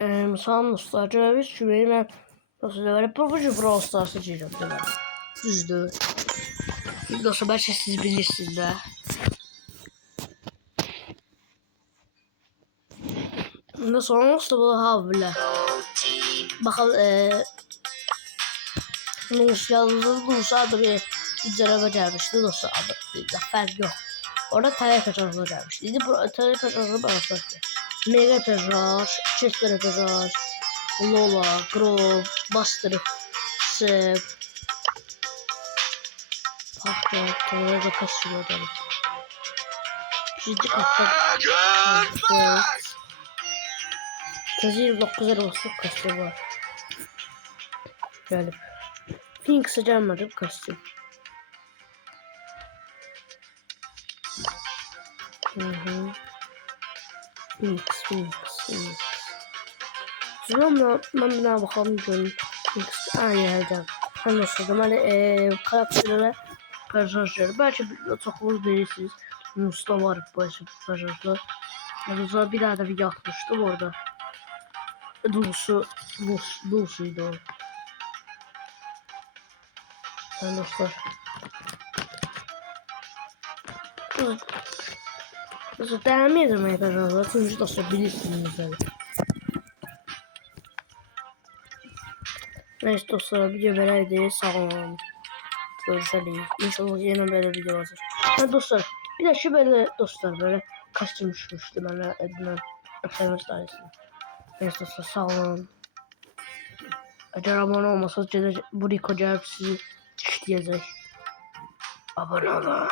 Salam dostlar, gördüyünüz kimi mən dostlar Professional Brawl Stars'a girdim deməli. Düzdür. Dostlar bəlkə siz bilirsiniz də. Ondan sonra dostlar bu havlə. Baxın Nus adı bir cərəbə gəlmişdi dostlar adı. Fərq yox. Orada tələyə kaçarına gəlmişdi. İndi bu tələyə kaçarına başlamışdı. Mega Peraj, Chester Peraj, Lola, Grove, Buster, Seb, Pakta, da kasıyor adamı. Ciddi katta. Tezir 9 basıp kasıyor var. Gelip. Phoenix'e gelmedim kasıyor. Phoenix. Sonra ben buna bakalım görün. Phoenix aynı yerden. Ben nasıl deməli karakterlərə personajları belki çoxunuz bilirsiniz. Musta var bu personajlar. Mesela bir daha da video atmıştım orada. Dulce'ydu o. Yani dostlar. Dostlar devam edilmeye personajlar. Çünkü dostlar bilirsiniz yani. Neyse dostlar video böyleydi. Sağ olun. Görüşelim. İnşallah yine böyle video olacak. Ha dostlar bir de şu böyle dostlar böyle kostüm düşmüştü bana Edna SMS dairesinde. Neyse dostlar sağ olun. Eğer abone olmasanız bu Rico gelip sizi işleyecek. Abone olun.